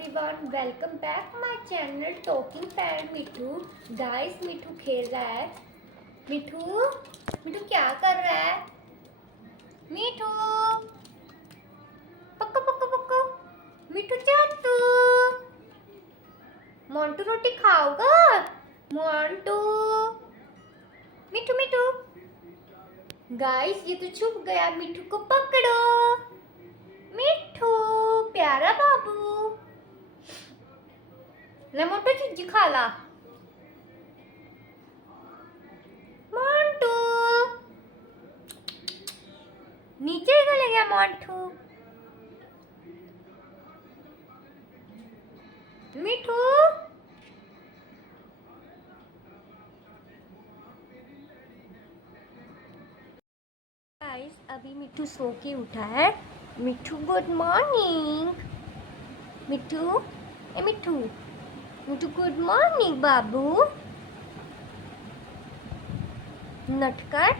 everyone, welcome back my channel Talking Parrot Mithu. Guys Mithu खेल रहा है। मिठू मिठू क्या कर रहा है? मिठू पक्को पक्को पक्को। मिठू चाटू मोंटू रोटी खाओगा? मोंटू मिठू मिठू। गाइस ये तो छुप गया, मिठू को पकड़ो। मिठू प्यारा बाबू, ले मोटू चीज खा ला। मोंटू नीचे चले गया मोंटू। मिठू गाइस अभी मिठू सो के उठा है। मिठू गुड मॉर्निंग। मिठू ए मिठू, मिठू गुड मॉर्निंग बाबू। नटखट